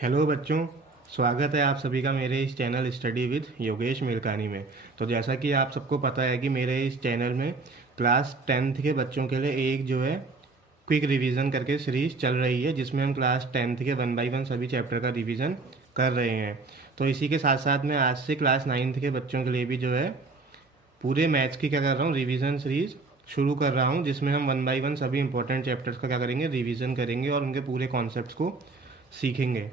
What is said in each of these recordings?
Hello बच्चों, स्वागत है आप सभी का मेरे इस channel study with Yogesh Melkani में। तो जैसा कि आप सबको पता है कि मेरे इस चैनल में क्लास 10th के बच्चों के लिए एक जो है क्विक रिवीजन करके सीरीज चल रही है, जिसमें हम क्लास 10th के 1 बाय 1 सभी चैप्टर का रिवीजन कर रहे हैं। तो इसी के साथ साथ मैं आज से क्लास 9th के बच्चों के लिए भी जो है पूरे मैथ्स की क्या कर रहा हूँ, रिवीजन सीरीज शुरू कर रहा हूँ, जिसमें हम 1 बाय 1 सभी इंपॉर्टेंट चैप्टर्स का क्या करेंगे, रिवीजन करेंगे और उनके पूरे कॉन्सेप्ट्स को सीखेंगे।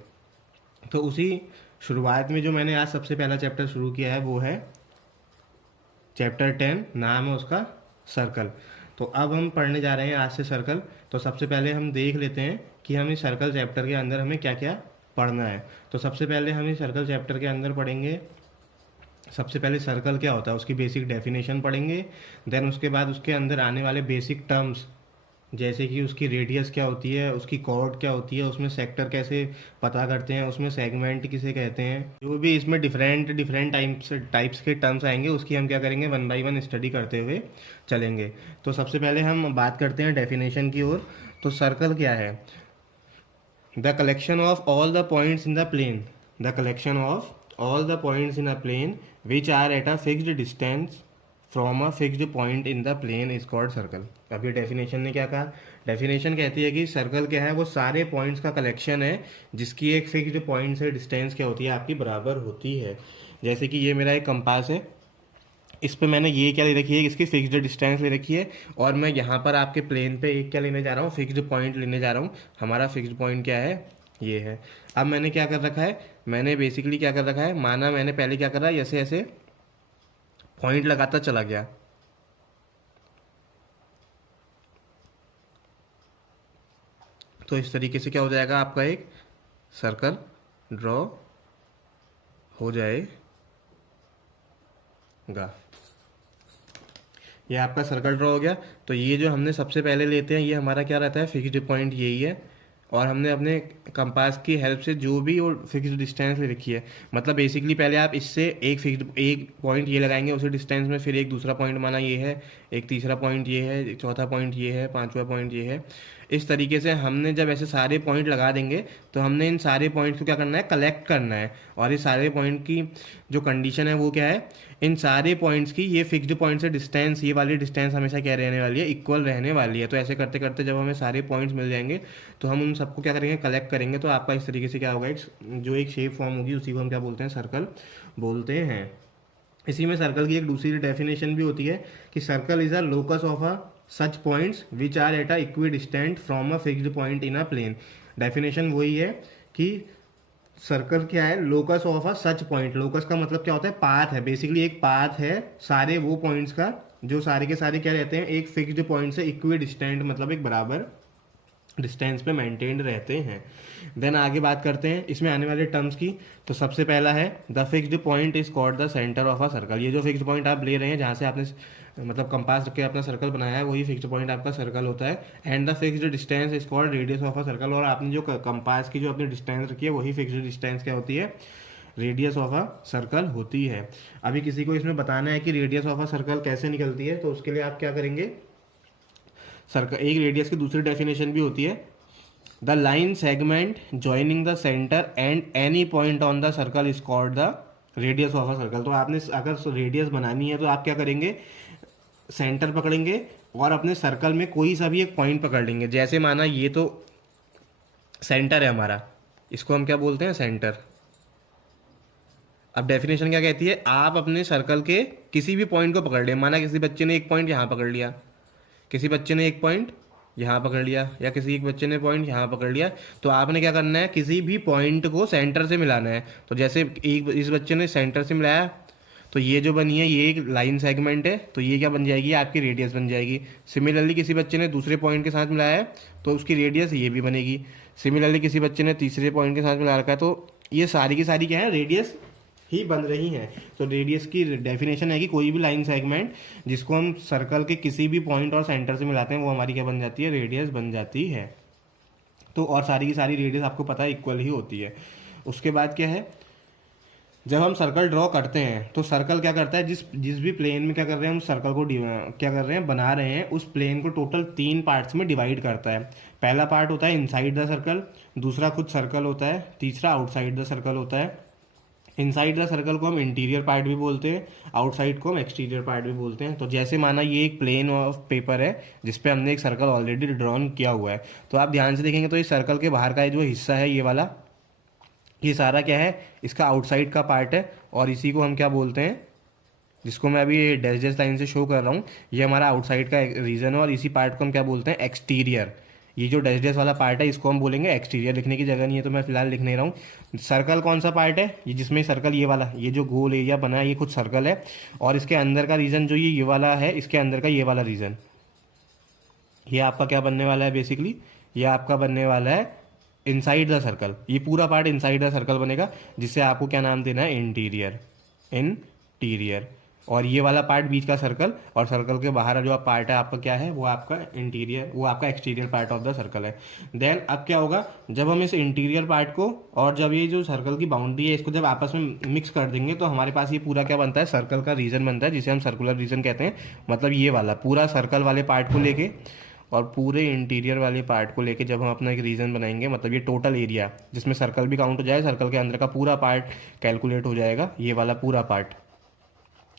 तो उसी शुरुआत में जो मैंने आज सबसे पहला चैप्टर शुरू किया है वो है चैप्टर 10, नाम है उसका सर्कल। तो अब हम पढ़ने जा रहे हैं आज से सर्कल। तो सबसे पहले हम देख लेते हैं कि हम इस सर्कल चैप्टर के अंदर हमें क्या क्या पढ़ना है। तो सबसे पहले हम इस सर्कल चैप्टर के अंदर पढ़ेंगे, सबसे पहले सर्कल क्या होता है उसकी बेसिक डेफिनेशन पढ़ेंगे। देन उसके बाद उसके अंदर आने वाले बेसिक टर्म्स, जैसे कि उसकी रेडियस क्या होती है, उसकी कॉर्ड क्या होती है, उसमें सेक्टर कैसे पता करते हैं, उसमें सेगमेंट किसे कहते हैं, जो भी इसमें डिफरेंट डिफरेंट टाइप्स के टर्म्स आएंगे उसकी हम क्या करेंगे, 1 बाय 1 स्टडी करते हुए चलेंगे। तो सबसे पहले हम बात करते हैं डेफिनेशन की ओर। तो सर्कल क्या है? The collection of all the points in the plane, the collection of all the points in a plane which are at a fixed distance from a fixed point in the plane is called circle. अब ये definition ने क्या कहा? Definition कहती है कि circle क्या है, वो सारे पॉइंट्स का कलेक्शन है जिसकी एक फिक्स्ड पॉइंट से डिस्टेंस क्या होती है, आपकी बराबर होती है। जैसे कि ये मेरा एक कंपास है, इस पे मैंने ये क्या ले रखी है, इसकी फिक्स्ड डिस्टेंस ले रखी है, और मैं यहाँ पर आपके प्लेन पे एक क्या लेने जा रहा हूँ, फिक्स्ड पॉइंट लेने जा रहा हूँ। हमारा फिक्स्ड पॉइंट क्या है, ये है। अब मैंने क्या कर रखा है, मैंने बेसिकली क्या कर रखा है, माना मैंने पहले क्या करा, ऐसे ऐसे पॉइंट लगाता चला गया। तो इस तरीके से क्या हो जाएगा, आपका एक सर्कल ड्रॉ हो जाएगा। ये आपका सर्कल ड्रॉ हो गया। तो ये जो हमने सबसे पहले लेते हैं, ये हमारा क्या रहता है, फिक्स्ड पॉइंट यही है। और हमने अपने कंपास की हेल्प से जो भी वो फिक्स्ड डिस्टेंस ले रखी है, मतलब बेसिकली पहले आप इससे एक पॉइंट ये लगाएंगे उसी डिस्टेंस में, फिर एक दूसरा पॉइंट माना ये है, एक तीसरा पॉइंट ये है, एक चौथा पॉइंट ये है, पांचवा पॉइंट ये है। इस तरीके से हमने जब ऐसे सारे पॉइंट लगा देंगे तो हमने इन सारे पॉइंट्स को क्या करना है, कलेक्ट करना है। और ये सारे पॉइंट की जो कंडीशन है वो क्या है, इन सारे पॉइंट्स की ये फिक्स्ड पॉइंट से डिस्टेंस, ये वाली डिस्टेंस हमेशा क्या रहने वाली है, इक्वल रहने वाली है। तो ऐसे करते करते जब हमें सारे पॉइंट्स मिल जाएंगे तो हम उन सबको क्या करेंगे, कलेक्ट करेंगे। तो आपका इस तरीके से क्या होगा, एक शेप फॉर्म होगी, उसी को हम क्या बोलते हैं, सर्कल बोलते हैं। इसी में सर्कल की एक दूसरी डेफिनेशन भी होती है कि circle is a locus of a such points which are at a equidistant from a fixed point in a plane. Definition वही है कि सर्कल क्या है, locus of a such point. लोकस का मतलब क्या होता है, पाथ है, बेसिकली एक पाथ है सारे वो पॉइंट्स का जो सारे के सारे क्या रहते हैं, एक फिक्स्ड पॉइंट से इक्वी डिस्टेंट, मतलब एक बराबर डिस्टेंस पे मेंटेन्ड रहते हैं। देन आगे बात करते हैं इसमें आने वाले टर्म्स की। तो सबसे पहला है the fixed point is called the centre of a circle. ये जो फिक्स्ड पॉइंट आप ले रहे हैं, जहाँ से आपने मतलब कंपास रख के अपना सर्कल बनाया है, वही फिक्स्ड पॉइंट आपका सर्कल होता है। And the fixed distance is called radius of a circle. और आपने जो कंपास की जो अपनी डिस्टेंस रखी है, वही फिक्स्ड डिस्टेंस क्या होती है, रेडियस ऑफ अ सर्कल होती है। अभी किसी को इसमें बताना है कि रेडियस ऑफ अ सर्कल कैसे निकलती है, तो उसके लिए आप क्या करेंगे, सर्कल एक रेडियस की दूसरी डेफिनेशन भी होती है, the line segment joining the centre and any point on the circle is called the radius of a circle. तो आपने अगर रेडियस बनानी है तो आप क्या करेंगे, सेंटर पकड़ेंगे और अपने सर्कल में कोई सा भी एक पॉइंट पकड़ लेंगे। जैसे माना ये तो सेंटर है हमारा, इसको हम क्या बोलते हैं, सेंटर। अब डेफिनेशन क्या कहती है, आप अपने सर्कल के किसी भी पॉइंट को पकड़ लें। माना किसी बच्चे ने एक पॉइंट यहाँ पकड़ लिया, किसी बच्चे ने एक पॉइंट यहाँ पकड़ लिया, या किसी एक बच्चे ने पॉइंट यहाँ पकड़ लिया, तो आपने क्या करना है, किसी भी पॉइंट को सेंटर से मिलाना है। तो जैसे एक इस बच्चे ने सेंटर से मिलाया, तो ये जो बनी है ये एक लाइन सेगमेंट है, तो ये क्या बन जाएगी, आपकी रेडियस बन जाएगी। सिमिलरली किसी बच्चे ने दूसरे पॉइंट के साथ मिलाया है, तो उसकी रेडियस ये भी बनेगी। सिमिलरली किसी बच्चे ने तीसरे पॉइंट के साथ मिला रखा है, तो ये सारी की सारी क्या है, रेडियस ही बन रही हैं। तो रेडियस की डेफिनेशन है कि कोई भी लाइन सेगमेंट जिसको हम सर्कल के किसी भी पॉइंट और सेंटर से मिलाते हैं, वो हमारी क्या बन जाती है, रेडियस बन जाती है। तो और सारी की सारी रेडियस आपको पता है इक्वल ही होती है। उसके बाद क्या है, जब हम सर्कल ड्रॉ करते हैं तो सर्कल क्या करता है, जिस जिस भी प्लेन में क्या कर रहे हैं हम सर्कल को क्या कर रहे हैं, बना रहे हैं, उस प्लेन को टोटल 3 पार्ट्स में डिवाइड करता है। पहला पार्ट होता है इनसाइड द सर्कल, दूसरा खुद सर्कल होता है, तीसरा आउटसाइड द सर्कल होता है। इनसाइड द सर्कल को हम इंटीरियर पार्ट भी बोलते हैं, आउटसाइड को हम एक्सटीरियर पार्ट भी बोलते हैं। तो जैसे माना ये एक प्लेन ऑफ पेपर है जिसपे हमने एक सर्कल ऑलरेडी ड्रॉन किया हुआ है, तो आप ध्यान से देखेंगे तो इस सर्कल के बाहर का ये जो हिस्सा है ये वाला, ये सारा क्या है, इसका आउटसाइड का पार्ट है। और इसी को हम क्या बोलते हैं, जिसको मैं अभी डैश डैश लाइन से शो कर रहा हूँ, ये हमारा आउटसाइड का रीजन है। और इसी पार्ट को हम क्या बोलते हैं, एक्सटीरियर। ये जो डैश डैश वाला पार्ट है इसको हम बोलेंगे एक्सटीरियर। लिखने की जगह नहीं है तो मैं फिलहाल लिख नहीं रहा हूँ। सर्कल कौन सा पार्ट है, ये जिसमें सर्कल ये वाला, ये जो गोल एरिया बना है ये खुद सर्कल है। और इसके अंदर का रीजन जो ये वाला है, इसके अंदर का ये वाला रीजन, ये आपका क्या बनने वाला है बेसिकली, ये आपका बनने वाला है इनसाइड द सर्कल। ये पूरा पार्ट इनसाइड द सर्कल बनेगा, जिससे आपको क्या नाम देना है, इंटीरियर, इंटीरियर। और ये वाला पार्ट बीच का सर्कल, और सर्कल के बाहर जो पार्ट है आपका क्या है, वो आपका इंटीरियर, वो आपका exterior part of the circle है। देन अब क्या होगा, जब हम इस इंटीरियर पार्ट को और जब ये जो सर्कल की बाउंड्री है इसको जब आपस में मिक्स कर देंगे तो हमारे पास ये पूरा क्या बनता है, सर्कल का रीजन बनता है, जिसे हम सर्कुलर रीजन कहते हैं। मतलब ये वाला पूरा सर्कल वाले पार्ट को लेके और पूरे इंटीरियर वाले पार्ट को लेके जब हम अपना एक रीजन बनाएंगे, मतलब ये टोटल एरिया जिसमें सर्कल भी काउंट हो जाए, सर्कल के अंदर का पूरा पार्ट कैलकुलेट हो जाएगा, ये वाला पूरा पार्ट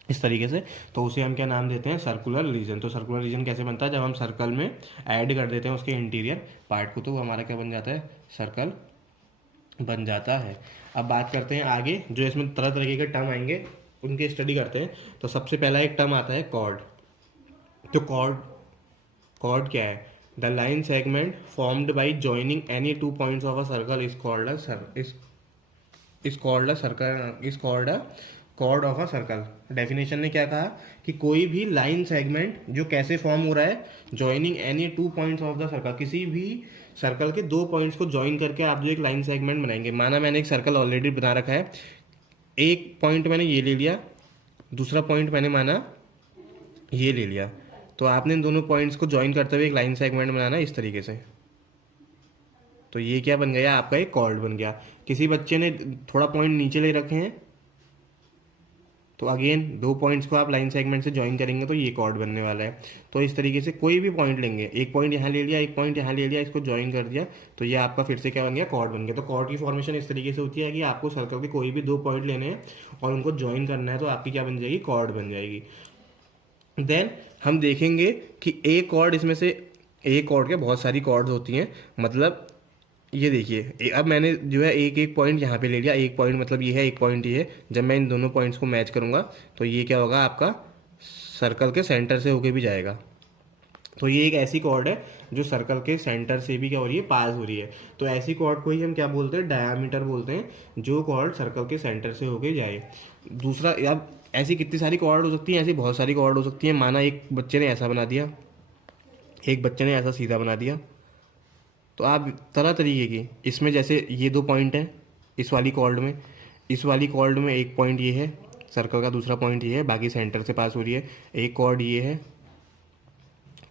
इस तरीके से, तो उसे हम क्या नाम देते हैं, सर्कुलर रीजन। तो सर्कुलर रीजन कैसे बनता है, जब हम सर्कल में ऐड कर देते हैं उसके इंटीरियर पार्ट को, तो वो हमारा क्या बन जाता है, सर्कल बन जाता है। अब बात करते हैं आगे, जो इसमें तरह तरीके के टर्म आएंगे उनकी स्टडी करते हैं। तो सबसे पहला एक टर्म आता है कॉर्ड। तो कॉर्ड, कॉर्ड क्या है, the line segment formed by joining any 2 points of a circle is called a circle, is called a chord of a circle. Definition ने क्या कहा कि कोई भी लाइन सेगमेंट जो कैसे फॉर्म हो रहा है, joining any 2 points of the circle, किसी भी सर्कल के 2 पॉइंट्स को ज्वाइन करके आप जो एक लाइन सेगमेंट बनाएंगे। माना मैंने एक सर्कल ऑलरेडी बना रखा है, एक पॉइंट मैंने ये ले लिया, दूसरा पॉइंट मैंने माना ये ले लिया, तो आपने इन दोनों पॉइंट्स को ज्वाइन करते हुए एक लाइन सेगमेंट बनाना इस तरीके से। तो ये क्या बन गया, आपका एक कॉर्ड बन गया। किसी बच्चे ने थोड़ा पॉइंट नीचे ले रखे हैं, तो अगेन 2 पॉइंट्स को आप लाइन सेगमेंट से ज्वाइन करेंगे तो ये कॉर्ड बनने वाला है। तो इस तरीके से कोई भी पॉइंट लेंगे, एक पॉइंट यहाँ ले लिया, एक पॉइंट यहाँ ले लिया, इसको ज्वाइन कर दिया, तो ये आपका फिर से क्या बन गया, कॉर्ड बन गया। तो कॉर्ड की फॉर्मेशन इस तरीके से होती है कि आपको सर्कल के कोई भी 2 पॉइंट लेने हैं और उनको ज्वाइन करना है, तो आपकी क्या बन जाएगी, कॉर्ड बन जाएगी। देन हम देखेंगे कि एक कॉर्ड, इसमें से एक कॉर्ड के बहुत सारी कॉर्ड्स होती हैं। मतलब ये देखिए, अब मैंने जो है एक एक पॉइंट यहाँ पे ले लिया, एक पॉइंट मतलब ये है, एक पॉइंट ये है। जब मैं इन दोनों पॉइंट्स को मैच करूँगा तो ये क्या होगा, आपका सर्कल के सेंटर से होके भी जाएगा। तो ये एक ऐसी कॉर्ड है जो सर्कल के सेंटर से भी क्या हो रही है, पास हो रही है। तो ऐसी कॉर्ड को ही हम क्या बोलते हैं, डायामीटर बोलते हैं, जो कॉर्ड सर्कल के सेंटर से होके जाए। दूसरा, अब ऐसी कितनी सारी कॉर्ड हो सकती हैं, ऐसी बहुत सारी कॉर्ड हो सकती हैं। माना एक बच्चे ने ऐसा बना दिया, एक बच्चे ने ऐसा सीधा बना दिया, तो आप तरह तरीके की इसमें, जैसे ये 2 पॉइंट हैं इस वाली कॉर्ड में, इस वाली कॉर्ड में एक पॉइंट ये है सर्कल का, दूसरा पॉइंट ये है, बाकी सेंटर से पास हो रही है, एक कॉर्ड ये है।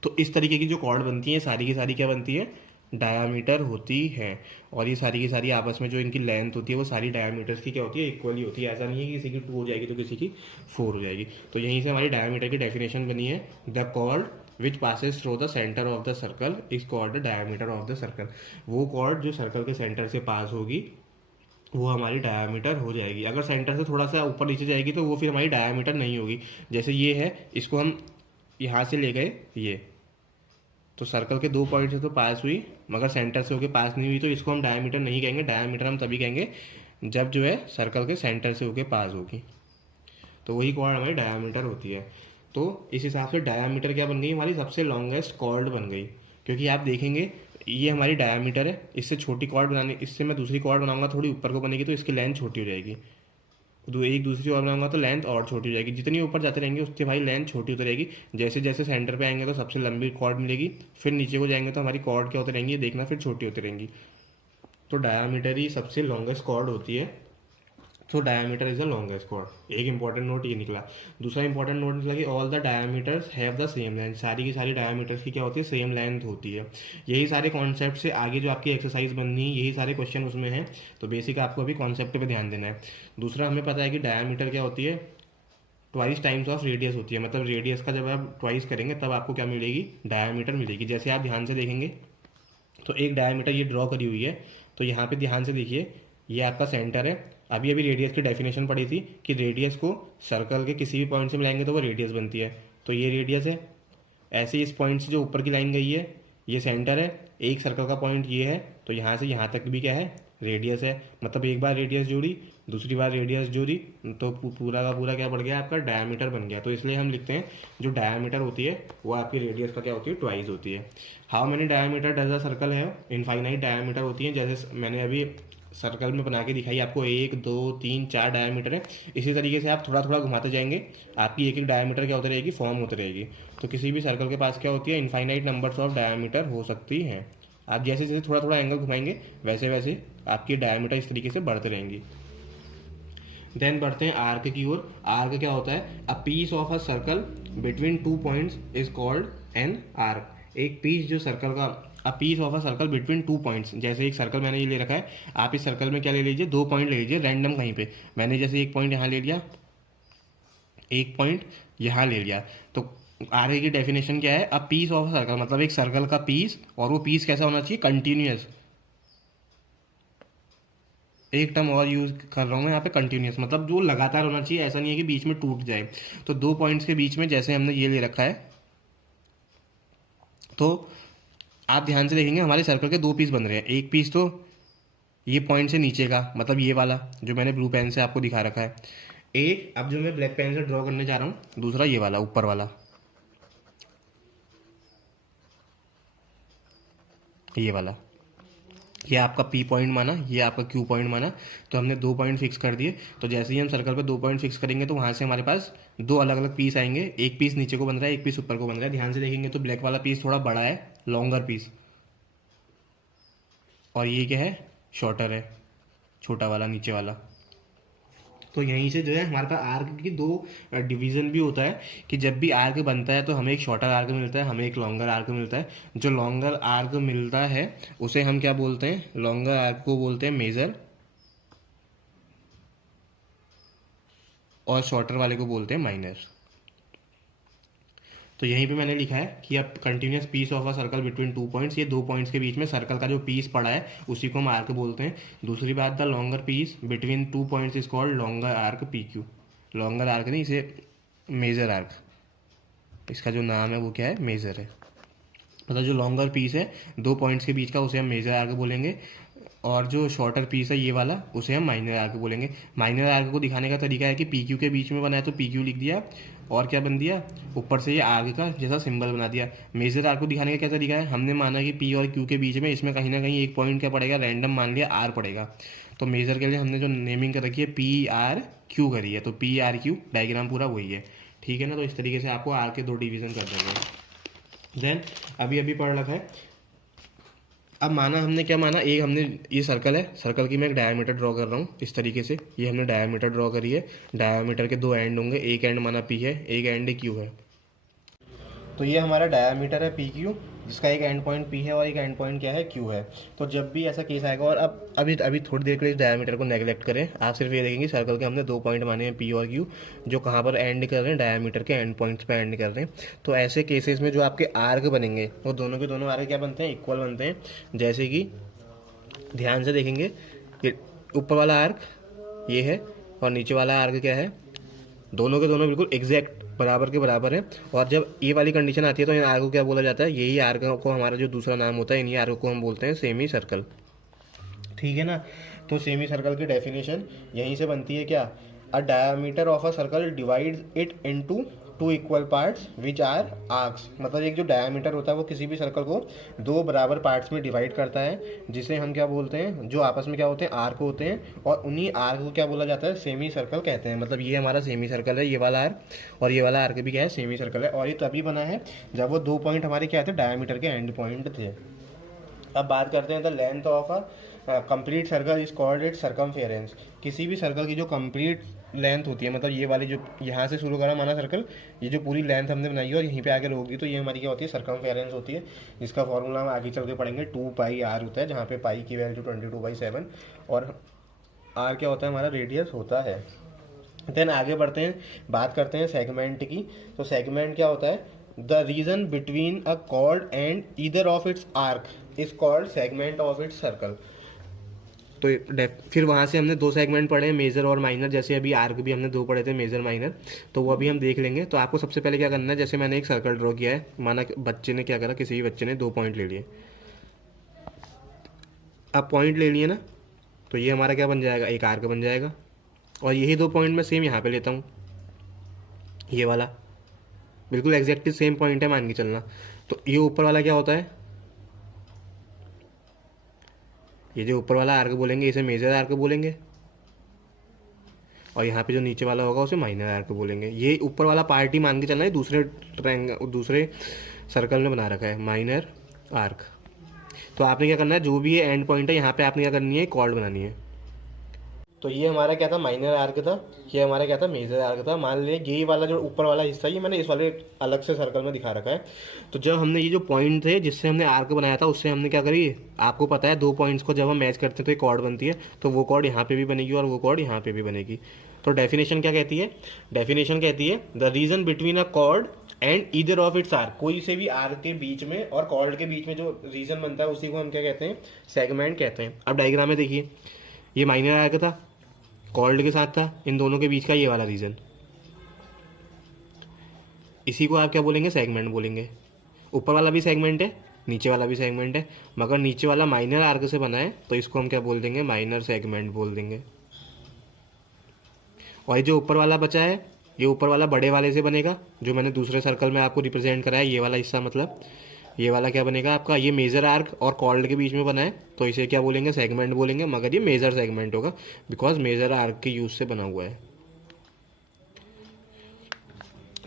तो इस तरीके की जो कॉर्ड बनती हैं सारी की सारी क्या बनती है, डायामीटर होती है। और ये सारी की सारी आपस में जो इनकी लेंथ होती है वो सारी डायामीटर्स की क्या होती है, इक्वली होती है। ऐसा नहीं है कि किसी की 2 हो जाएगी तो किसी की 4 हो जाएगी। तो यहीं से हमारी डायामीटर की डेफिनेशन बनी है, the chord which passes through the centre of the circle is called the diameter of the circle. वो कॉर्ड जो सर्कल के सेंटर से पास होगी वो हमारी डायामीटर हो जाएगी। अगर सेंटर से थोड़ा सा ऊपर नीचे जाएगी तो वो फिर हमारी डायामीटर नहीं होगी। जैसे ये है, इसको हम यहाँ से ले गए, ये तो सर्कल के 2 पॉइंट से तो पास हुई, मगर सेंटर से होके पास नहीं हुई, तो इसको हम डायमीटर नहीं कहेंगे। डायमीटर हम तभी कहेंगे जब जो है सर्कल के सेंटर से होके पास होगी, तो वही कॉर्ड हमारी डायमीटर होती है। तो इस हिसाब से डायमीटर क्या बन गई, हमारी सबसे लॉन्गेस्ट कॉर्ड बन गई। क्योंकि आप देखेंगे ये हमारी डायमीटर है, इससे छोटी कॉर्ड बनाने, इससे मैं दूसरी कॉर्ड बनाऊंगा थोड़ी ऊपर को बनेगी तो इसकी लेंथ छोटी हो जाएगी। एक दूसरी और बनाऊंगा तो लेंथ और छोटी हो जाएगी। जितनी ऊपर जाते रहेंगे उससे भाई लेंथ छोटी होती रहेगी। जैसे जैसे सेंटर पे आएंगे तो सबसे लंबी कॉर्ड मिलेगी, फिर नीचे को जाएंगे तो हमारी कॉर्ड क्या होती रहेंगी, देखना फिर छोटी होती रहेंगी। तो डायामीटर ही सबसे लॉन्गेस्ट कॉर्ड होती है। So diameter is the longest cord. एक इंपॉर्टेंट नोट ये निकला। दूसरा इंपॉर्टेंट नोट निकला कि all the diameters have the same length. सारी की सारी डायमीटर्स की क्या होती है, सेम लेंथ होती है। यही सारे कॉन्सेप्ट से आगे जो आपकी एक्सरसाइज बननी है, यही सारे क्वेश्चन उसमें हैं। तो बेसिक आपको अभी कॉन्सेप्ट पे ध्यान देना है। दूसरा हमें पता है कि डायमीटर क्या होती है, ट्वाइस टाइम्स ऑफ रेडियस होती है। मतलब रेडियस का जब आप ट्वाइस करेंगे तब आपको क्या मिलेगी, डायमीटर मिलेगी। जैसे आप ध्यान से देखेंगे तो एक डायमीटर ये ड्रॉ करी हुई है, तो यहाँ पे ध्यान से देखिए, ये आपका सेंटर है। अभी अभी रेडियस की डेफिनेशन पढ़ी थी कि रेडियस को सर्कल के किसी भी पॉइंट से मिलाएंगे तो वो रेडियस बनती है। तो ये रेडियस है। ऐसे इस पॉइंट से जो ऊपर की लाइन गई है ये सेंटर है। एक सर्कल का पॉइंट ये है, तो यहाँ से यहाँ तक भी क्या है, रेडियस है। मतलब एक बार रेडियस जोड़ी, दूसरी बार रेडियस जोड़ी, तो पूरा का पूरा क्या बढ़ गया, आपका डायमीटर बन गया। तो इसलिए हम लिखते हैं जो डायमीटर होती है वो आपकी रेडियस का क्या होती है, ट्वाइस होती है। How many diameter does a circle है, इनफाइनाइट डायमीटर होती है। जैसे मैंने अभी सर्कल में बना के दिखाई आपको, 1 2 3 4 डायमीटर है। इसी तरीके से आप थोड़ा थोड़ा घुमाते जाएंगे, आपकी एक एक डायमीटर क्या होती रहेगी, फॉर्म होती रहेगी। तो किसी भी सर्कल के पास क्या होती है, इनफाइनाइट नंबर्स ऑफ डायमीटर हो सकती हैं। आप जैसे जैसे थोड़ा थोड़ा एंगल घुमाएंगे वैसे वैसे आपकी डायमीटर इस तरीके से बढ़ते रहेंगी। देन बढ़ते हैं आर्क की ओर। आर्क क्या होता है, a piece of a circle between two points is called an arc. एक पीस जो सर्कल का, a piece of a circle between two points. जैसे एक सर्कल मैंने ये ले रखा है, आप इस सर्कल में क्या ले लीजिए, 2 पॉइंट ले लीजिए रैंडम कहीं पे। मैंने जैसे एक पॉइंट यहाँ ले लिया, एक पॉइंट यहाँ ले लिया। तो आर्क की डेफिनेशन क्या है, a piece of a circle, मतलब एक सर्कल का पीस, और वो पीस कैसा होना चाहिए, कंटिन्यूअस। एक टर्म और यूज कर रहा हूँ मैं यहाँ पे, कंटिन्यूअस, मतलब जो लगातार होना चाहिए, ऐसा नहीं है कि बीच में टूट जाए। तो 2 पॉइंट्स के बीच में जैसे हमने ये ले रखा है, तो आप ध्यान से देखेंगे हमारे सर्कल के 2 पीस बन रहे हैं। एक पीस तो ये पॉइंट से नीचे का, मतलब ये वाला जो मैंने ब्लू पेन से आपको दिखा रखा है। एक अब जो मैं ब्लैक पेन से ड्रॉ करने जा रहा हूँ, दूसरा ये वाला ऊपर वाला, ये वाला। ये आपका पी पॉइंट माना, ये आपका क्यू पॉइंट माना। तो हमने 2 पॉइंट फिक्स कर दिए। तो जैसे ही हम सर्कल पे 2 पॉइंट फिक्स करेंगे तो वहाँ से हमारे पास 2 अलग अलग पीस आएंगे। एक पीस नीचे को बन रहा है, एक पीस ऊपर को बन रहा है। ध्यान से देखेंगे तो ब्लैक वाला पीस थोड़ा बड़ा है, लॉन्गर पीस, और ये क्या है, शॉर्टर है, छोटा वाला नीचे वाला। तो यहीं से जो है हमारे पास आर्क की 2 डिवीज़न भी होता है कि जब भी आर्क बनता है तो हमें एक शॉर्टर आर्क मिलता है, हमें एक लॉन्गर आर्क मिलता है। जो लॉन्गर आर्क मिलता है उसे हम क्या बोलते हैं, लॉन्गर आर्क को बोलते हैं मेजर, और शॉर्टर वाले को बोलते हैं माइनर। तो यहीं पे मैंने लिखा है कि अब continuous piece of a circle between 2 points, ये 2 पॉइंट्स के बीच में सर्कल का जो पीस पड़ा है उसी को हम आर्क बोलते हैं। दूसरी बात, the longer piece between 2 points is called longer arc, P Q. Longer arc नहीं, इसे मेजर आर्क, इसका जो नाम है वो क्या है, मेजर है। मतलब जो लॉन्गर पीस है 2 पॉइंट्स के बीच का, उसे हम मेजर आर्क बोलेंगे। और जो शॉर्टर पीस है ये वाला, उसे हम माइनर आर्क बोलेंगे। माइनर आर्क को दिखाने का तरीका है कि पी क्यू के बीच में बना है तो पी क्यू लिख दिया, और क्या बन दिया, ऊपर से ये आर्क का जैसा सिंबल बना दिया। मेजर आर्क को दिखाने का क्या तरीका है, हमने माना कि पी और क्यू के बीच में इसमें कहीं ना कहीं एक पॉइंट क्या पड़ेगा, रैंडम मान लिया आर पड़ेगा। तो मेजर के लिए हमने जो नेमिंग कर रखी है पी आर क्यू करी है, तो पी आर क्यू डायग्राम पूरा वही है। ठीक है ना। तो इस तरीके से आपको आर के 2 डिवीजन कर देंगे। देन अभी अभी पढ़ रखा है। अब माना हमने क्या माना, एक हमने ये सर्कल है, सर्कल की मैं एक डायमीटर ड्रॉ कर रहा हूँ इस तरीके से। ये हमने डायमीटर ड्रॉ करी है। डायमीटर के 2 एंड होंगे, एक एंड माना पी है, एक एंड क्यू है। तो ये हमारा डायमीटर है पी क्यू, जिसका एक एंड पॉइंट पी है और एक एंड पॉइंट क्या है, क्यू है। तो जब भी ऐसा केस आएगा, और अब अभी अभी थोड़ी देर के लिए इस डायमीटर को नेगलेक्ट करें, आप सिर्फ ये देखेंगे सर्कल के हमने 2 पॉइंट माने हैं पी और क्यू, जो कहाँ पर एंड कर रहे हैं, डायमीटर के एंड पॉइंट्स पे एंड कर रहे हैं। तो ऐसे केसेस में जो आपके आर्क बनेंगे वो दोनों के दोनों आर्क क्या बनते हैं, इक्वल बनते हैं। जैसे कि ध्यान से देखेंगे, ये ऊपर वाला आर्क ये है, और नीचे वाला आर्क क्या है, दोनों के दोनों बिल्कुल एग्जैक्ट बराबर के बराबर है। और जब ये वाली कंडीशन आती है तो इन आर्क को क्या बोला जाता है, यही आर्क को हमारा जो दूसरा नाम होता है, इन्हीं आर्क को हम बोलते हैं सेमी सर्कल। ठीक है ना। तो सेमी सर्कल की डेफिनेशन यहीं से बनती है क्या, a diameter of a circle divides it into 2 equal parts which are arcs. मतलब एक जो डायमीटर होता है वो किसी भी सर्कल को 2 बराबर पार्ट्स में डिवाइड करता है, जिसे हम क्या बोलते हैं, जो आपस में क्या होते हैं, आर्क होते हैं। और उन्हीं आर्क को क्या बोला जाता है, सेमी सर्कल कहते हैं। मतलब ये हमारा सेमी सर्कल है, ये वाला आर्क, और ये वाला आर्क भी क्या है, सेमी सर्कल है। और ये तभी बना है जब वो 2 पॉइंट हमारे क्या थे, डायमीटर के एंड पॉइंट थे। अब बात करते हैं the length of a complete circle is called it circumference. किसी भी सर्कल की जो कंप्लीट लेंथ होती है, मतलब ये वाली जो यहाँ से शुरू करा माना सर्कल, ये जो पूरी लेंथ हमने बनाई है और यहीं पे आके रोक, तो ये हमारी क्या होती है, सर्कमफेरेंस होती है, जिसका फॉर्मूला हम आगे चल के पढ़ेंगे। 2πr होता है, जहाँ पे पाई की वैल्यू 22/7 और आर क्या होता है, हमारा रेडियस होता है। देन आगे बढ़ते हैं, बात करते हैं सेगमेंट की। तो सेगमेंट क्या होता है, the region between a cord and either of its arc is called segment of its circle. तो फिर वहाँ से हमने दो सेगमेंट पढ़े, मेजर और माइनर, जैसे अभी आर्क भी हमने दो पढ़े थे, मेजर माइनर, तो वो अभी हम देख लेंगे। तो आपको सबसे पहले क्या करना है, जैसे मैंने एक सर्कल ड्रॉ किया है, माना बच्चे ने क्या करा, किसी भी बच्चे ने 2 पॉइंट ले लिए। अब पॉइंट ले लिए ना, तो ये हमारा क्या बन जाएगा, एक आर्क बन जाएगा। और यही 2 पॉइंट मैं सेम यहाँ पे लेता हूँ, ये वाला बिल्कुल एग्जैक्टली सेम पॉइंट है मान के चलना। तो ये ऊपर वाला क्या होता है, ये जो ऊपर वाला आर्क बोलेंगे इसे मेजर आर्क बोलेंगे, और यहाँ पे जो नीचे वाला होगा उसे माइनर आर्क बोलेंगे। ये ऊपर वाला पार्ट ही मान के चलना है, दूसरे सर्कल में बना रखा है माइनर आर्क। तो आपने क्या करना है, जो भी ये एंड पॉइंट है यहाँ पे आपने क्या करनी है, कॉर्ड बनानी है। तो ये हमारा क्या था, माइनर आर्क था, ये हमारा क्या था, मेजर आर्क था। मान लिया ये वाला जो ऊपर वाला हिस्सा ये मैंने इस वाले अलग से सर्कल में दिखा रखा है। तो जब हमने ये जो पॉइंट थे जिससे हमने आर्क बनाया था, उससे हमने क्या करी, आपको पता है 2 पॉइंट्स को जब हम मैच करते हैं तो एक कॉर्ड बनती है, तो वो कॉर्ड यहाँ पे भी बनेगी और वो कॉर्ड यहाँ पे भी बनेगी। तो डेफिनेशन क्या कहती है, डेफिनेशन कहती है the region between a cord and either of its arc, कोई से भी आर्क के बीच में और कॉर्ड के बीच में जो रीजन बनता है उसी को हम क्या कहते हैं, सेगमेंट कहते हैं। अब डायग्राम में देखिए, ये माइनर आर्क था, कॉर्ड के साथ था, इन दोनों के बीच का ये वाला रीजन, इसी को आप क्या बोलेंगे, सेगमेंट बोलेंगे। ऊपर वाला भी सेगमेंट है, नीचे वाला भी सेगमेंट है, मगर नीचे वाला माइनर आर्क से बना है तो इसको हम क्या बोल देंगे, माइनर सेगमेंट बोल देंगे। और जो ऊपर वाला बचा है, ये ऊपर वाला बड़े वाले से बनेगा, जो मैंने दूसरे सर्कल में आपको रिप्रेजेंट कराया, ये वाला हिस्सा, मतलब ये वाला क्या बनेगा आपका, ये मेजर आर्क और कॉर्ड के बीच में बना है तो इसे क्या बोलेंगे, सेगमेंट बोलेंगे, मगर ये मेजर सेगमेंट होगा बिकॉज मेजर आर्क के यूज से बना हुआ है।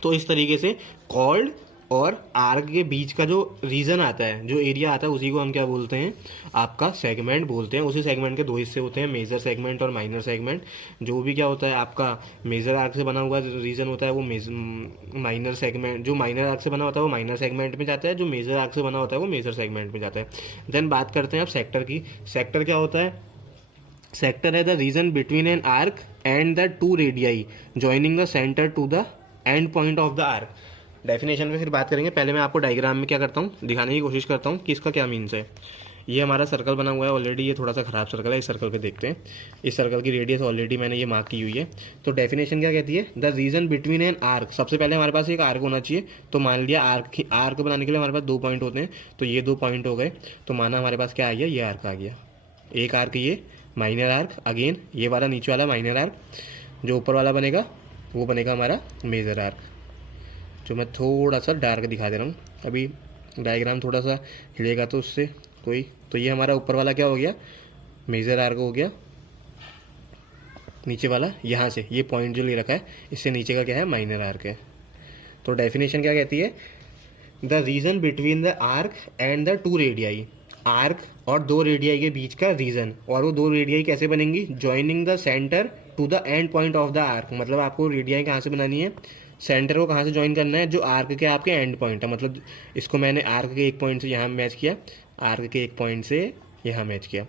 तो इस तरीके से कॉर्ड और आर्क के बीच का जो रीजन आता है, जो एरिया आता है, उसी को हम क्या बोलते हैं, आपका सेगमेंट बोलते हैं। उसी सेगमेंट के 2 हिस्से होते हैं, मेजर सेगमेंट और माइनर सेगमेंट। जो भी क्या होता है आपका मेजर आर्क से बना हुआ रीजन होता है वो माइनर सेगमेंट, जो माइनर आर्क से बना होता है वो माइनर सेगमेंट में जाता है, जो मेजर आर्क से बना होता है वो मेजर सेगमेंट में जाता है। देन बात करते हैं अब सेक्टर की। सेक्टर क्या होता है, सेक्टर है the region between an arc and the 2 radii joining the centre to the end point of the arc. Definition में फिर बात करेंगे, पहले मैं आपको डायग्राम में क्या करता हूँ, दिखाने की कोशिश करता हूँ कि इसका क्या मीन्स है। ये हमारा सर्कल बना हुआ है ऑलरेडी, ये थोड़ा सा खराब सर्कल है, इस सर्कल पे देखते हैं। इस सर्कल की रेडियस ऑलरेडी मैंने ये मार्क की हुई है। तो डेफिनेशन क्या कहती है, the region between an arc, सबसे पहले हमारे पास एक आर्क होना चाहिए। तो मान लिया आर्क बनाने के लिए हमारे पास 2 पॉइंट होते हैं, तो ये 2 पॉइंट हो गए, तो माना हमारे पास क्या आ गया, ये आर्क आ गया, एक आर्क ये माइनर आर्क, अगेन ये वाला नीचे वाला माइनर आर्क, जो ऊपर वाला बनेगा वो बनेगा हमारा मेजर आर्क, जो मैं थोड़ा सा डार्क दिखा दे रहा हूँ। अभी डायग्राम थोड़ा सा हिलेगा तो उससे कोई, तो ये हमारा ऊपर वाला क्या हो गया, मेजर आर्क हो गया। नीचे वाला यहाँ से ये पॉइंट जो ले रखा है, इससे नीचे का क्या है, माइनर आर्क है। तो डेफिनेशन क्या कहती है, the region between the arc and the 2 radii, arc और 2 रेडियाई के बीच का रीजन, और वो 2 रेडियाई कैसे बनेंगी, joining the centre to the end point of the arc. मतलब आपको रेडियाई कहाँ से बनानी है, सेंटर को कहाँ से ज्वाइन करना है, जो आर्क के आपके एंड पॉइंट है। मतलब इसको मैंने आर्क के एक पॉइंट से यहाँ मैच किया, आर्क के एक पॉइंट से यहाँ मैच किया।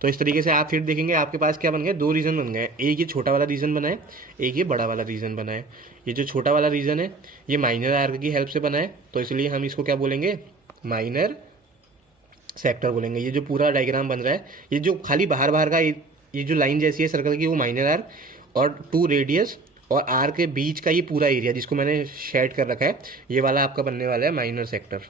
तो इस तरीके से आप फिर देखेंगे आपके पास क्या बन गया, 2 रीजन बन गए, एक ये छोटा वाला रीजन बना है, एक ये बड़ा वाला रीजन बना है। ये जो छोटा वाला रीजन है ये माइनर आर्क की हेल्प से बना है, तो इसलिए हम इसको क्या बोलेंगे, माइनर सेक्टर बोलेंगे। ये जो पूरा डायग्राम बन रहा है, ये जो खाली बाहर बाहर का ये जो लाइन जैसी है सर्कल की, वो माइनर आर्क, और 2 रेडियस और आर के बीच का ये पूरा एरिया जिसको मैंने शेड कर रखा है, ये वाला आपका बनने वाला है माइनर सेक्टर।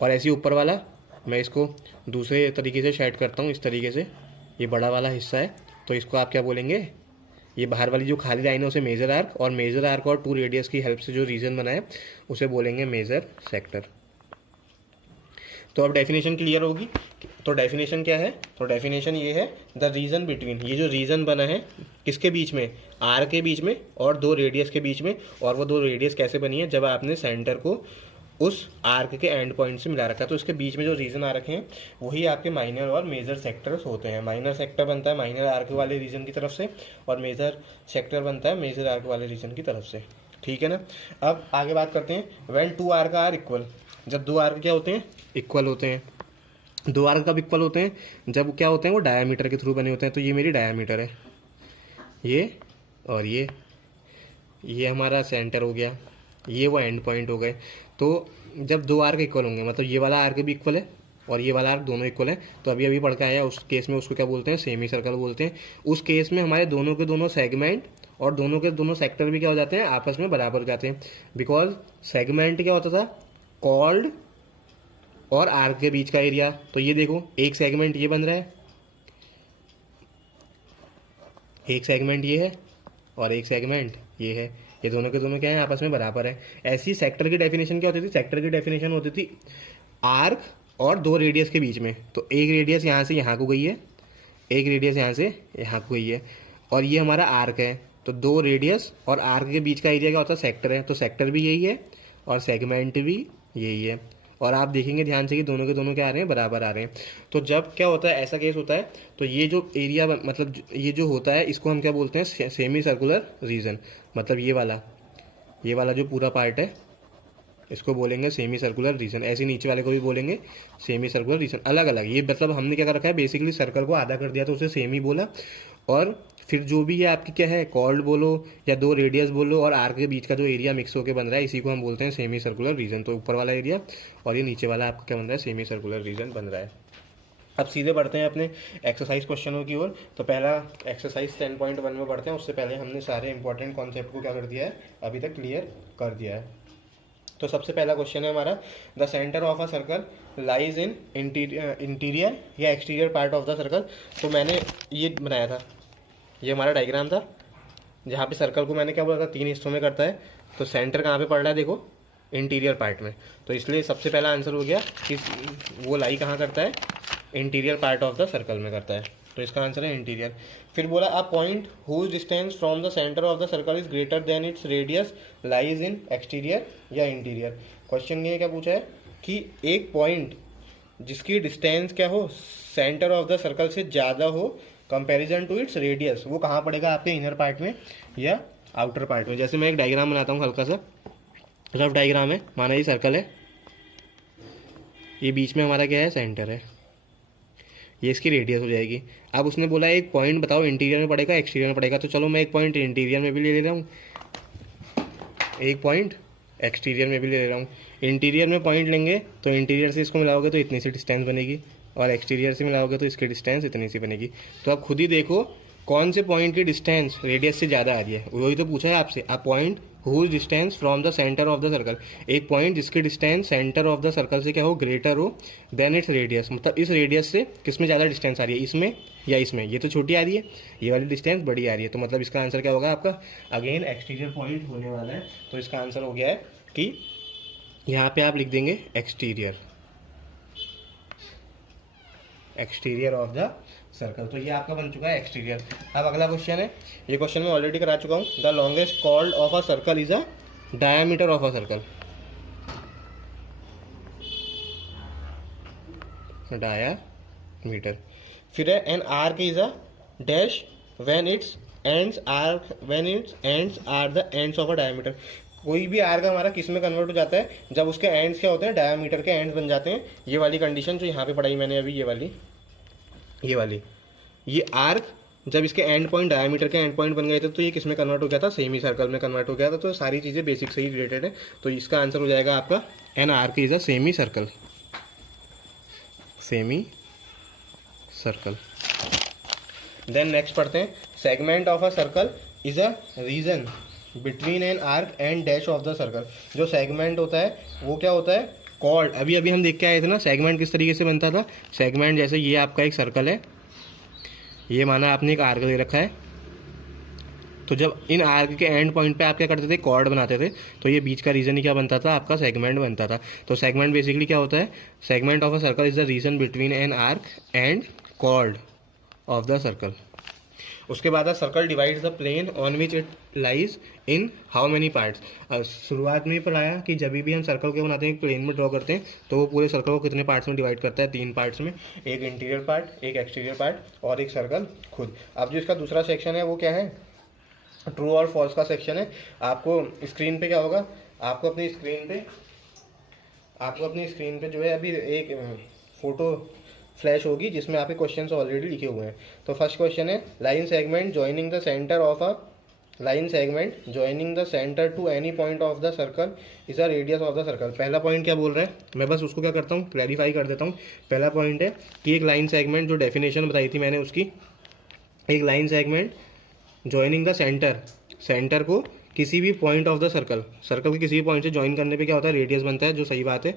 और ऐसे ऊपर वाला मैं इसको दूसरे तरीके से शेड करता हूँ, इस तरीके से, ये बड़ा वाला हिस्सा है, तो इसको आप क्या बोलेंगे, ये बाहर वाली जो खाली लाइन है उसे मेजर आर्क, और मेजर आर्क और 2 रेडियस की हेल्प से जो रीजन बना है उसे बोलेंगे मेजर सेक्टर। तो अब डेफिनेशन क्लियर होगी। तो डेफिनेशन क्या है, तो डेफिनेशन ये है, द रीजन बिटवीन, ये जो रीजन बना है किसके बीच में, आर के बीच में और 2 रेडियस के बीच में। और वो 2 रेडियस कैसे बनी है, जब आपने सेंटर को उस आर्क के एंड पॉइंट से मिला रखा है। तो इसके बीच में जो रीजन आ रखे हैं वही आपके माइनर और मेजर सेक्टर्स होते हैं। माइनर सेक्टर बनता है माइनर आर्क वाले रीजन की तरफ से, और मेजर सेक्टर बनता है मेजर आर्क वाले रीजन की तरफ से। ठीक है ना। अब आगे बात करते हैं when two arc are equal, जब दो आर्क क्या होते हैं, इक्वल होते हैं। दो आर्क कब इक्वल होते हैं, जब क्या होते हैं वो डायामीटर के थ्रू बने होते हैं। तो ये मेरी डायामीटर है, ये और ये हमारा सेंटर हो गया, ये वो एंड पॉइंट हो गए। तो जब दो आर्क इक्वल होंगे, मतलब ये वाला आर्क भी इक्वल है और ये वाला आर्क दोनों इक्वल है, तो अभी अभी पढ़ के आया उस केस में उसको क्या बोलते हैं, सेमी सर्कल बोलते हैं। उस केस में हमारे दोनों के दोनों सेगमेंट और दोनों के दोनों सेक्टर भी क्या हो जाते हैं, आपस में बराबर हो जाते हैं। बिकॉज सेगमेंट क्या होता था, कॉल्ड और आर्क के बीच का एरिया। तो ये देखो एक सेगमेंट ये बन रहा है, एक सेगमेंट ये है और एक सेगमेंट ये है, ये दोनों के दोनों क्या है, आपस में बराबर है। ऐसी सेक्टर की डेफिनेशन क्या होती थी, सेक्टर की डेफिनेशन होती थी आर्क और दो रेडियस के बीच में। तो एक रेडियस यहाँ से यहाँ को गई है, एक रेडियस यहाँ से यहाँ को गई है, और ये हमारा आर्क है। तो दो रेडियस और आर्क के बीच का एरिया क्या होता है, सेक्टर है। तो सेक्टर भी यही है और सेगमेंट भी यही है। और आप देखेंगे ध्यान से कि दोनों के दोनों क्या आ रहे हैं, बराबर आ रहे हैं। तो जब क्या होता है, ऐसा केस होता है, तो ये जो एरिया मतलब ये जो होता है इसको हम क्या बोलते हैं, सेमी सर्कुलर रीजन। मतलब ये वाला जो पूरा पार्ट है इसको बोलेंगे सेमी सर्कुलर रीजन। ऐसे नीचे वाले को भी बोलेंगे सेमी सर्कुलर रीजन। अलग अलग ये मतलब हमने क्या कर रखा है, बेसिकली सर्कल को आधा कर दिया तो उसे सेमी बोला, और फिर जो भी ये आपकी क्या है, कॉर्ड बोलो या दो रेडियस बोलो और आर्क के बीच का जो एरिया मिक्स होकर बन रहा है, इसी को हम बोलते हैं सेमी सर्कुलर रीजन। तो ऊपर वाला एरिया और ये नीचे वाला आपका क्या बन रहा है, सेमी सर्कुलर रीजन बन रहा है। अब सीधे बढ़ते हैं अपने एक्सरसाइज क्वेश्चनों की ओर। तो पहला एक्सरसाइज 10.1 में बढ़ते हैं। उससे पहले हमने सारे इंपॉर्टेंट कॉन्सेप्ट को क्या कर दिया है, अभी तक क्लियर कर दिया है। तो सबसे पहला क्वेश्चन है हमारा, the centre of a circle lies in interior या exterior part of the circle. तो मैंने ये बनाया था, ये हमारा डायग्राम था जहाँ पे सर्कल को मैंने क्या बोला था, 3 हिस्सों में करता है। तो सेंटर कहाँ पे पड़ रहा है, देखो इंटीरियर पार्ट में। तो इसलिए सबसे पहला आंसर हो गया कि वो लाई कहाँ करता है, interior part of the circle में करता है। तो इसका आंसर है इंटीरियर। फिर बोला a point whose distance from the centre of the circle is greater than its radius lies in exterior या इंटीरियर। क्वेश्चन ये क्या पूछा है कि एक पॉइंट जिसकी डिस्टेंस क्या हो, सेंटर ऑफ द सर्कल से ज़्यादा हो कंपैरिजन टू इट्स रेडियस, वो कहाँ पड़ेगा, आपके इनर पार्ट में या आउटर पार्ट में। जैसे मैं एक डायग्राम बनाता हूँ, हल्का सा रफ डायग्राम है, माना ये सर्कल है, ये बीच में हमारा क्या है, सेंटर है, ये इसकी रेडियस हो जाएगी। अब उसने बोला एक पॉइंट बताओ इंटीरियर में पड़ेगा एक्सटीरियर में पड़ेगा। तो चलो मैं एक पॉइंट इंटीरियर में भी ले रहा हूँ, एक पॉइंट एक्सटीरियर में भी ले रहा हूँ। इंटीरियर में पॉइंट लेंगे तो इंटीरियर से इसको मिलाओगे तो इतनी सी डिस्टेंस बनेगी, और एक्सटीरियर से मिलाओगे तो इसकी डिस्टेंस इतनी सी बनेगी। तो आप खुद ही देखो कौन से पॉइंट की डिस्टेंस रेडियस से ज़्यादा आ रही है। वही तो पूछा है आपसे, a point whose distance from the centre of the circle, एक पॉइंट जिसकी distance centre of the circle से क्या हो, ग्रेटर हो देन इट्स रेडियस। मतलब इस रेडियस से किस में ज़्यादा डिस्टेंस आ रही है, इसमें या इसमें। ये तो छोटी आ रही है, ये वाली डिस्टेंस बड़ी आ रही है। तो मतलब इसका आंसर क्या होगा आपका, अगेन एक्सटीरियर पॉइंट होने वाला है। तो इसका आंसर हो गया है कि यहाँ पे आप लिख देंगे exterior, exterior of the circle. तो ये आपका बन चुका है एक्सटीरियर। अब अगला क्वेश्चन है, ये क्वेश्चन मैं ऑलरेडी करा चुका हूँ। The longest chord of a circle is a diameter of a circle, diameter. फिर है an arc is a dash when its ends are the ends of a diameter. कोई भी आर्क हमारा किस में कन्वर्ट हो जाता है, जब उसके एंड्स क्या होते हैं, डायमीटर के एंड्स बन जाते हैं। ये वाली कंडीशन जो यहाँ पे पढ़ाई मैंने अभी, ये आर्क जब इसके एंड पॉइंट डायमीटर के एंड पॉइंट बन गए थे तो ये किस में कन्वर्ट हो गया था, सेमी सर्कल में कन्वर्ट हो गया था। तो सारी चीज़ें बेसिक से ही रिलेटेड है। तो इसका आंसर हो जाएगा आपका an arc is a semi circle, semi circle. Then next पढ़ते हैं, segment of a circle is a region between an arc and dash of the circle. जो सेगमेंट होता है वो क्या होता है, कॉर्ड। अभी अभी हम देख के आए थे ना सेगमेंट किस तरीके से बनता था। सेगमेंट जैसे ये आपका एक सर्कल है, ये माना आपने एक आर्क दे रखा है, तो जब इन आर्क के एंड पॉइंट पे आप क्या करते थे, कॉर्ड बनाते थे, तो ये बीच का रीजन ही क्या बनता था, आपका सेगमेंट बनता था। तो सेगमेंट बेसिकली क्या होता है, segment of a circle is the region between an arc and chord of the circle. उसके बाद circle divides the plane on which it lies in how many parts. शुरुआत में ही पढ़ाया कि जब भी हम सर्कल को बनाते हैं, प्लेन में ड्रॉ करते हैं, तो वो पूरे सर्कल को कितने पार्ट्स में डिवाइड करता है, 3 पार्ट्स में, एक इंटीरियर पार्ट, एक एक्सटीरियर पार्ट और एक सर्कल खुद। अब जो इसका दूसरा सेक्शन है वो क्या है, ट्रू और फॉल्स का सेक्शन है। आपको स्क्रीन पे क्या होगा, आपको अपनी स्क्रीन पे जो है अभी एक फोटो फ्लैश होगी जिसमें आपके क्वेश्चन ऑलरेडी लिखे हुए हैं। तो फर्स्ट क्वेश्चन है, line segment joining the centre to any point of the circle is a radius of the circle. पहला पॉइंट क्या बोल रहा है, मैं बस उसको क्या करता हूँ, क्लैरिफाई कर देता हूँ। पहला पॉइंट है कि एक लाइन सेगमेंट, जो डेफिनेशन बताई थी मैंने उसकी, एक line segment joining the centre को किसी भी पॉइंट ऑफ द सर्कल के किसी भी पॉइंट से ज्वाइन करने पे क्या होता है, रेडियस बनता है, जो सही बात है।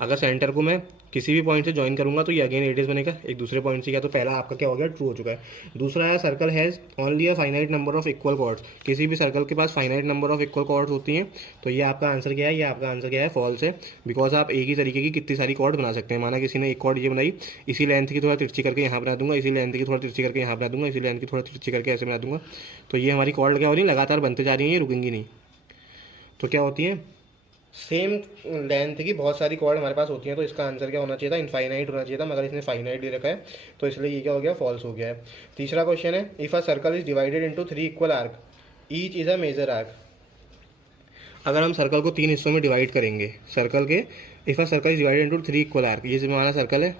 अगर सेंटर को मैं किसी भी पॉइंट से ज्वाइन करूंगा तो ये अगेन रेडियस बनेगा एक दूसरे पॉइंट से। क्या, तो पहला आपका क्या हो गया, ट्रू हो चुका है। दूसरा है, circle has only a finite number of equal chords. किसी भी सर्कल के पास finite number of equal chords होती हैं। तो ये आपका आंसर क्या है, ये आपका आंसर क्या है, फॉल्स है। बिकॉज आप एक ही तरीके की कितनी सारी कॉर्ड बना सकते हैं। माना किसी ने एक कॉर्ड ये बनाई, इसी लेंथ की थोड़ा तिरछी करके यहाँ बना दूंगा, इसी लेंथ की थोड़ा तिरछी करके यहाँ बना दूंगा, इसी लेंथ की थोड़ा तिरछी करके ऐसे बना दूंगा। तो ये हमारी कॉर्ड क्या हो रही है, लगातार बनते जा रही है, ये रुकेंगी नहीं। तो क्या होती है, सेम लेंथ की बहुत सारी कॉर्ड हमारे पास होती हैं। तो इसका आंसर क्या होना चाहिए था, इनफाइनाइट होना चाहिए था, मगर इसने फाइनाइट दे रखा है, तो इसलिए ये क्या हो गया, फॉल्स हो गया है। तीसरा क्वेश्चन है, if a circle is divided into 3 equal arc, each is a major arc. अगर हम सर्कल को 3 हिस्सों में डिवाइड करेंगे, if a circle is divided into 3 equal arc, ये माना सर्कल है,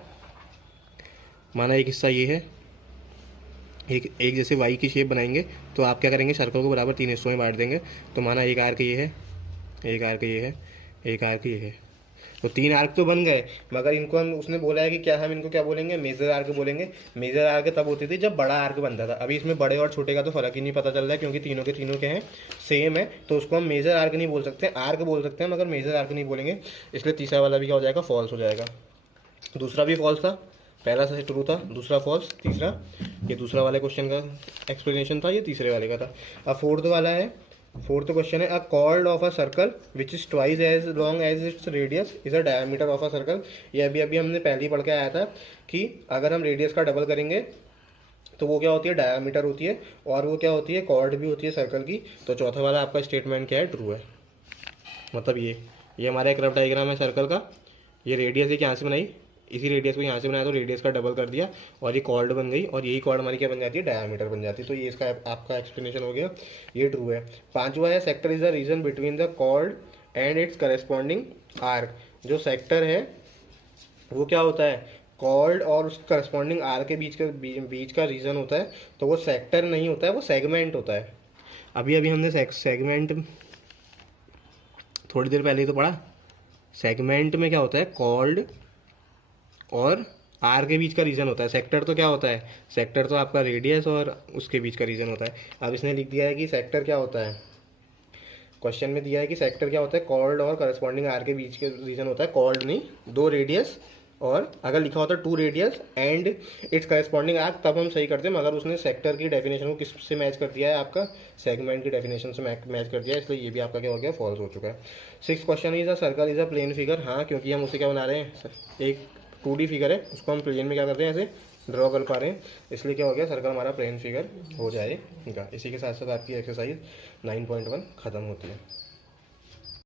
माना एक हिस्सा ये है, एक जैसे वाई की शेप बनाएंगे, तो आप क्या करेंगे, सर्कल को बराबर 3 हिस्सों में बांट देंगे। तो माना एक आर्क ये है, एक आर्क ये है, एक आर्क ये है। तो 3 आर्क तो बन गए, मगर इनको उसने बोला है कि क्या हम इनको क्या बोलेंगे, मेजर आर्क बोलेंगे। मेजर आर्क तब होती थी जब बड़ा आर्क बनता था। अभी इसमें बड़े और छोटे का तो फर्क ही नहीं पता चल रहा है, क्योंकि तीनों के तीनों के हैं सेम है, तो उसको हम मेजर आर्क नहीं बोल सकते, आर्क बोल सकते हैं, मगर मेजर आर्क नहीं बोलेंगे। इसलिए तीसरा वाला भी क्या हो जाएगा, फॉल्स हो जाएगा। दूसरा भी फॉल्स था, पहला से ट्रू था, दूसरा फॉल्स, तीसरा, ये दूसरा वाले क्वेश्चन का एक्सप्लेनेशन था, ये तीसरे वाले का था। अब फोर्थ वाला है, फोर्थ क्वेश्चन है, a chord of a circle which is twice as long as its radius is a diameter of a circle. ये अभी हमने पहले ही पढ़ के आया था कि अगर हम रेडियस का डबल करेंगे तो वो क्या होती है, डायमीटर होती है, और वो क्या होती है, कॉर्ड भी होती है सर्कल की। तो चौथा वाला आपका स्टेटमेंट क्या है, ट्रू है। मतलब ये हमारा एक रफ डायग्राम है सर्कल का। ये रेडियस एक यहाँ से बनाई, इसी रेडियस को यहाँ से बनाया, तो रेडियस का डबल कर दिया और ये कॉर्ड बन गई, और यही कॉर्ड हमारी क्या बन जाती है, डायमीटर बन जाती है। तो ये इसका आपका एक्सप्लेनेशन हो गया, ये ट्रू है। पांचवा है, sector is the region between the chord and its corresponding arc. जो सेक्टर है वो क्या होता है, कॉर्ड और उस करस्पॉन्डिंग आर्क के बीच का रीजन होता है। तो वो सेक्टर नहीं होता है, वो सेगमेंट होता है। अभी हमने सेगमेंट थोड़ी देर पहले ही तो पढ़ा। सेगमेंट में क्या होता है, कॉर्ड और आर के बीच का रीजन होता है। सेक्टर तो क्या होता है, सेक्टर तो आपका रेडियस और उसके बीच का रीजन होता है। अब इसने लिख दिया है कि सेक्टर क्या होता है, क्वेश्चन में दिया है कि सेक्टर क्या होता है, कॉर्ड और करस्पॉन्डिंग आर के बीच का रीजन होता है। कॉर्ड नहीं, 2 रेडियस, और अगर लिखा होता है 2 radius and its corresponding arc, तब हम सही करते हैं। मगर उसने सेक्टर की डेफिनेशन को किस से मैच कर दिया है, आपका सेगमेंट की डेफिनेशन से मैच कर दिया है, इसलिए ये भी आपका क्या हो गया, फॉल्स हो चुका है। 6th question is a circle is a plane figure. हाँ, क्योंकि हम उसे क्या बना रहे हैं, एक 2D फिगर है, उसको हम प्लेन में क्या करते हैं, ऐसे ड्रॉ कर पा रहे हैं, इसलिए क्या हो गया, सर्कल हमारा प्लेन फिगर हो जाएगा। इसी के साथ साथ आपकी एक्सरसाइज 9.1 खत्म होती है।